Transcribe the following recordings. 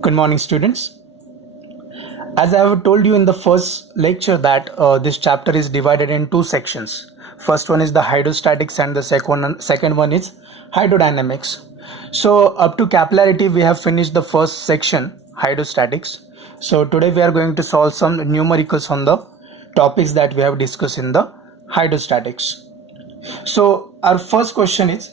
Good morning, students. As I have told you in the first lecture that this chapter is divided in two sections. First one is the hydrostatics and the second one is hydrodynamics. So up to capillarity we have finished the first section, hydrostatics. So today we are going to solve some numericals on the topics that we have discussed in the hydrostatics. So our first question is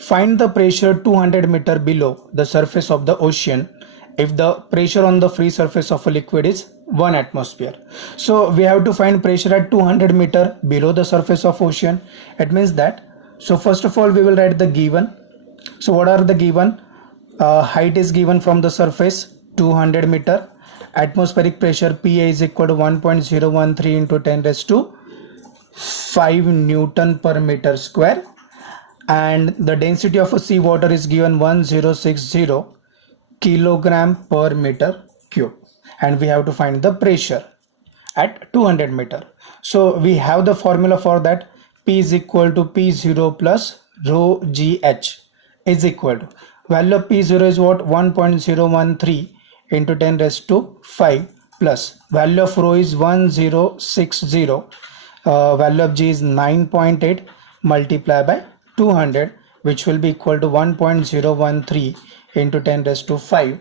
find the pressure 200 meter below the surface of the ocean if the pressure on the free surface of a liquid is 1 atmosphere. So we have to find pressure at 200 meter below the surface of ocean. It means that, so first of all we will write the given. So what are the given? Height is given from the surface 200 meter. Atmospheric pressure Pa is equal to 1.013 into 10 raised to 5 Newton per meter square. And the density of a seawater is given 1060 kilogram per meter cube, and we have to find the pressure at 200 meter. So we have the formula for that. P is equal to P0 plus rho GH is equal to, value of P0 is what, 1.013 into 10 raised to 5 plus value of rho is 1060, value of G is 9.8 multiplied by 200, which will be equal to 1.013 into 10 raised to 5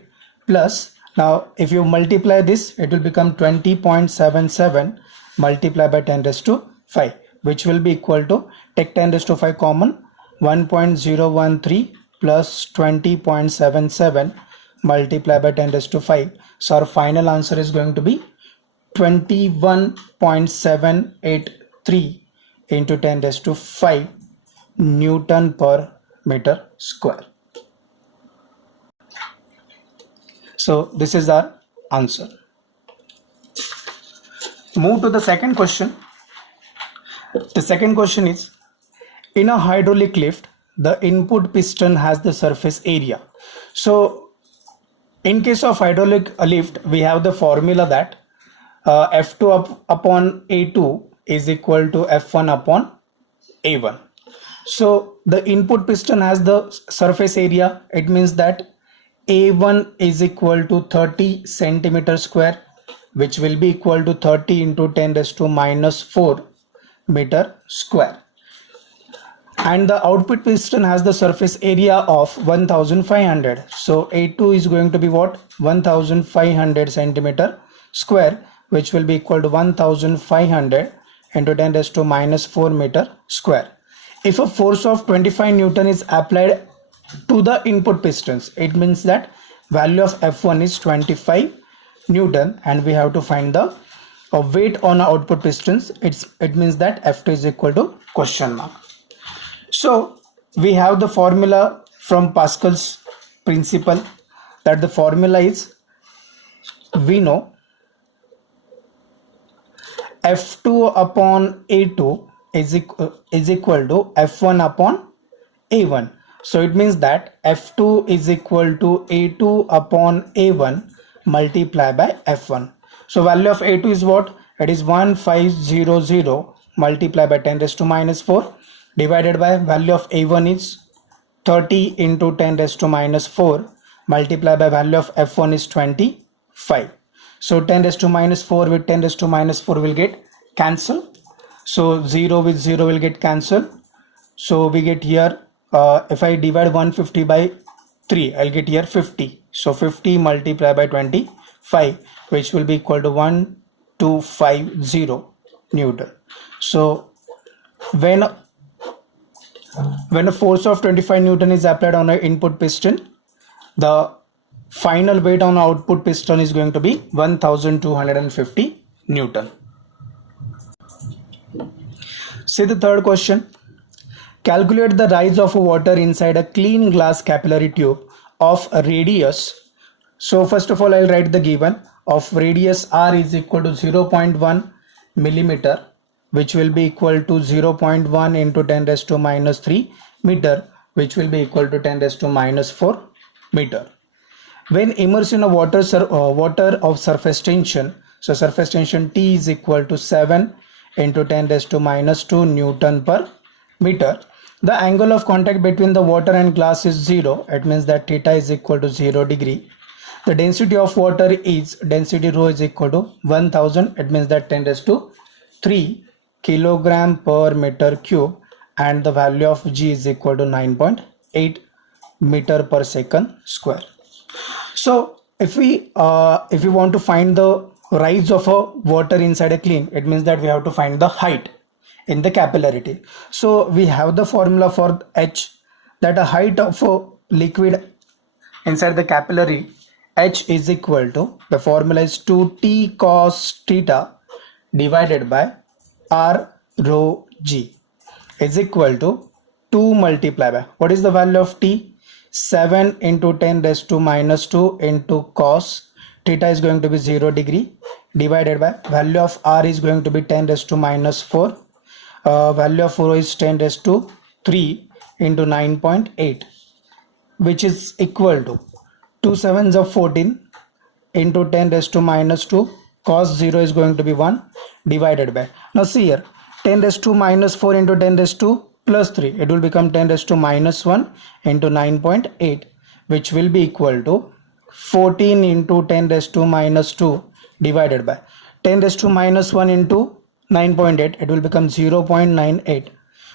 plus, now if you multiply this it will become 20.77 multiplied by 10 raised to 5, which will be equal to, take 10 raised to 5 common, 1.013 plus 20.77 multiplied by 10 raised to 5. So our final answer is going to be 21.783 into 10 raised to 5 Newton per meter square. So this is our answer. Move to the second question. The second question is, in a hydraulic lift, the input piston has the surface area. So in case of hydraulic lift, we have the formula that F2 upon A2 is equal to F1 upon A1. So the input piston has the surface area. It means that A1 is equal to 30 centimeter square, which will be equal to 30 into 10 raised to minus 4 meter square. And the output piston has the surface area of 1500. So A2 is going to be what? 1500 centimeter square, which will be equal to 1500 into 10 raised to minus 4 meter square. If a force of 25 Newton is applied to the input pistons, it means that value of F1 is 25 Newton, and we have to find the weight on output pistons. It means that F2 is equal to question mark. So we have the formula from Pascal's principle, that the formula is, we know F2 upon A2 is equal to F1 upon A1. So it means that F2 is equal to A2 upon A1 multiplied by F1. So value of A2 is what? It is 1500 multiplied by 10 raised to minus 4 divided by value of A1 is 30 into 10 raised to minus 4 multiplied by value of F1 is 25. So 10 raised to minus 4 with 10 raised to minus 4 will get cancelled. So 0 with 0 will get cancelled. So we get here, if I divide 150 by 3, I'll get here 50. So 50 multiplied by 25, which will be equal to 1250 Newton. So when a force of 25 Newton is applied on an input piston, the final weight on output piston is going to be 1250 Newton. See the third question. Calculate the rise of water inside a clean glass capillary tube of a radius. So first of all, I'll write the given of radius R is equal to 0.1 millimeter, which will be equal to 0.1 into 10 raised to minus 3 meter, which will be equal to 10 raised to minus 4 meter. When immersed in a water of surface tension, so surface tension T is equal to 7 into 10 raised to minus 2 Newton per meter. The angle of contact between the water and glass is 0. It means that theta is equal to 0 degree. The density of water is, density rho is equal to 1000. It means that 10 raised to 3 kilogram per meter cube, and the value of G is equal to 9.8 meter per second square. So if we want to find the rise of a water inside a clean, it means that we have to find the height in the capillarity. So we have the formula for H, that a height of a liquid inside the capillary, H is equal to, the formula is 2t cos theta divided by R rho G is equal to 2 multiplied by, what is the value of T? 7 into 10 raised to minus 2 into cos theta is going to be 0 degree, divided by value of R is going to be 10 raised to minus 4. Value of rho is 10 raised to 3 into 9.8, which is equal to 2 sevens of 14 into 10 raised to minus 2. Cos 0 is going to be 1, divided by, now see here, 10 raised to minus 4 into 10 raised to plus 3, it will become 10 raised to minus 1 into 9.8, which will be equal to 14 into 10 raised to minus 2 divided by 10 raised to minus 1 into 9.8, it will become 0.98.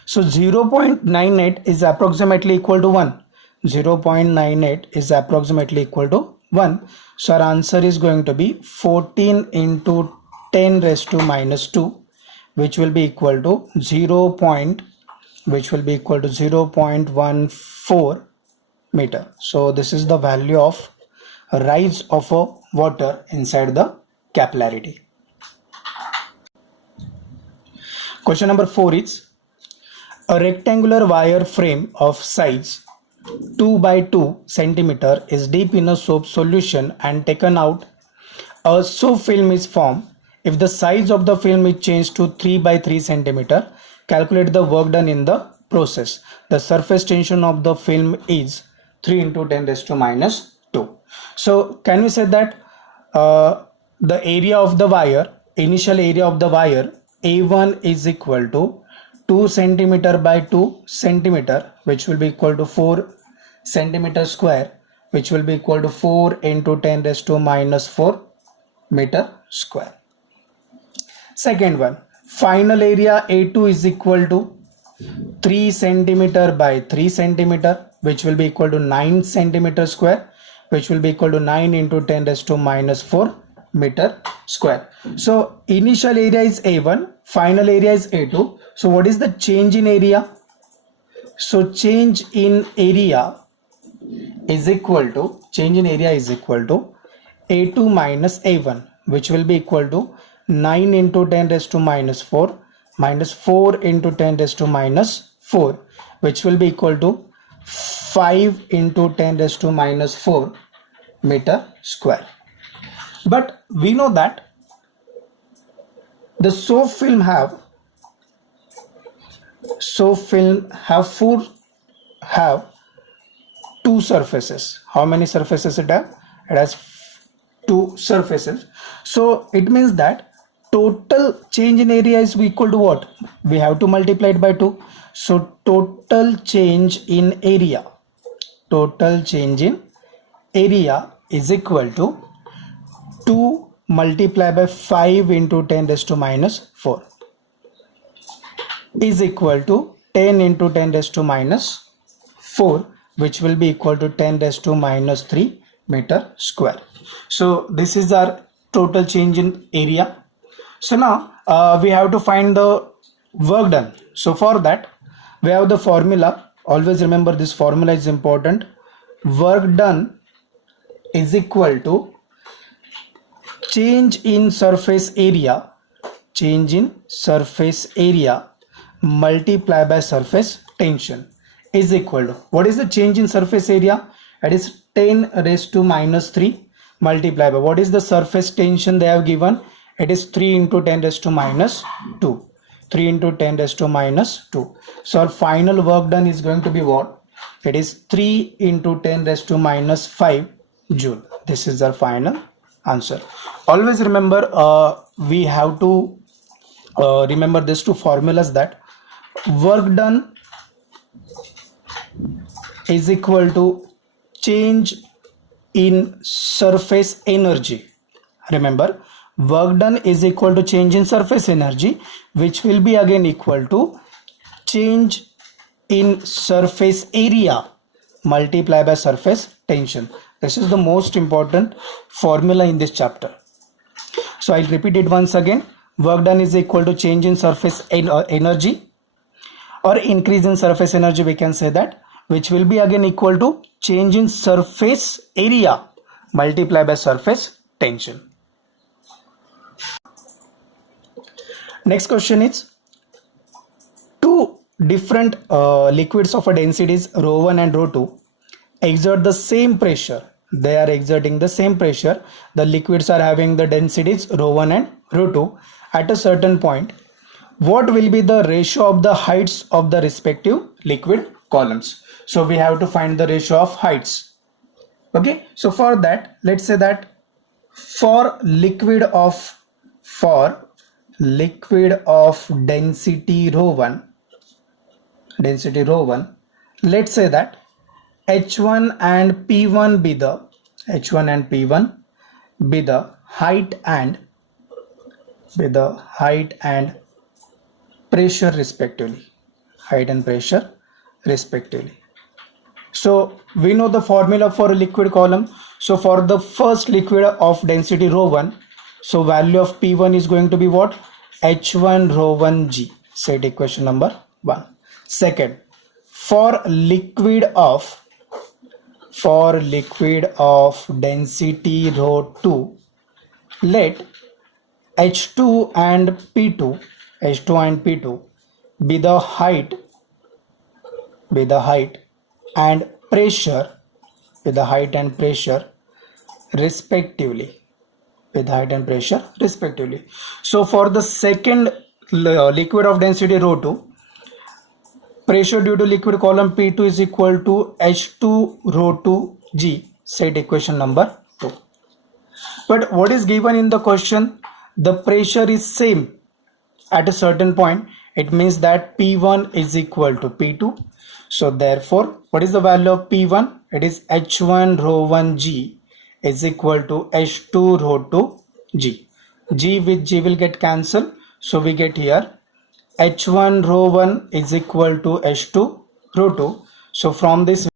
So 0.98 is approximately equal to 1. 0.98 is approximately equal to 1. So our answer is going to be 14 into 10 raised to minus 2, which will be equal to 0.14 meter. So this is the value of rise of a water inside the capillarity. Question number 4 is, a rectangular wire frame of size 2 by 2 centimeter is deep in a soap solution and taken out. A soap film is formed. If the size of the film is changed to 3 by 3 centimeter, calculate the work done in the process. The surface tension of the film is 3 into 10 raised to minus 2. So can we say that the area of the wire, initial area of the wire A1 is equal to 2 centimeter by 2 centimeter, which will be equal to 4 centimeter square, which will be equal to 4 into 10 raised to minus 4 meter square. Second one, final area A2 is equal to 3 centimeter by 3 centimeter, which will be equal to 9 centimeter square, which will be equal to 9 into 10 raised to minus 4 meter square. So initial area is A1, final area is A2. So what is the change in area? So change in area is equal to, A2 minus A1, which will be equal to 9 into 10 raised to minus 4 minus 4 into 10 raised to minus 4, which will be equal to 5 into 10 raised to minus 4 meter square. But we know that the soap film have two surfaces. How many surfaces it have? It has two surfaces. So it means that total change in area is equal to what? We have to multiply it by 2. So total change in area is equal to 2 multiplied by 5 into 10 raised to minus 4 is equal to 10 into 10 raised to minus 4, which will be equal to 10 raised to minus 3 meter square. So this is our total change in area. So now we have to find the work done. So for that we have the formula. Always remember, this formula is important. Work done is equal to change in surface area multiplied by surface tension is equal to, what is the change in surface area? It is 10 raised to minus 3 multiplied by, what is the surface tension they have given? It is 3 into 10 raised to minus 2. 3 into 10 raised to minus 2. So our final work done is going to be what? It is 3 into 10 raised to minus 5 joule. This is our final answer. Always remember, we have to remember these two formulas, that work done is equal to change in surface energy. Remember, work done is equal to change in surface energy, which will be again equal to change in surface area multiplied by surface tension. This is the most important formula in this chapter. So I'll repeat it once again. Work done is equal to change in surface energy, or increase in surface energy, we can say that, which will be again equal to change in surface area multiplied by surface tension. Next question is, two different liquids of a densities ρ1 and ρ2 exert the same pressure. They are exerting the same pressure. The liquids are having the densities ρ1 and ρ2 at a certain point. What will be the ratio of the heights of the respective liquid columns? So we have to find the ratio of heights. Okay, so for that, let's say that for liquid of density ρ1, let's say that H1 and P1 be the height and pressure respectively. So we know the formula for a liquid column. So for the first liquid of density ρ1, so value of P1 is going to be what? H1 ρ1g. Set equation number 1. Second, for liquid of density ρ2, let H2 and P2 be the height and pressure respectively. So for the second liquid of density ρ2, pressure due to liquid column P2 is equal to H2 ρ2g. Set equation number 2. But what is given in the question? The pressure is same at a certain point. It means that P1 is equal to P2. So therefore, what is the value of P1? It is H1 ρ1g is equal to H2 ρ2g. G with G will get cancelled. So we get here H1 ρ1 is equal to H2 ρ2. So from this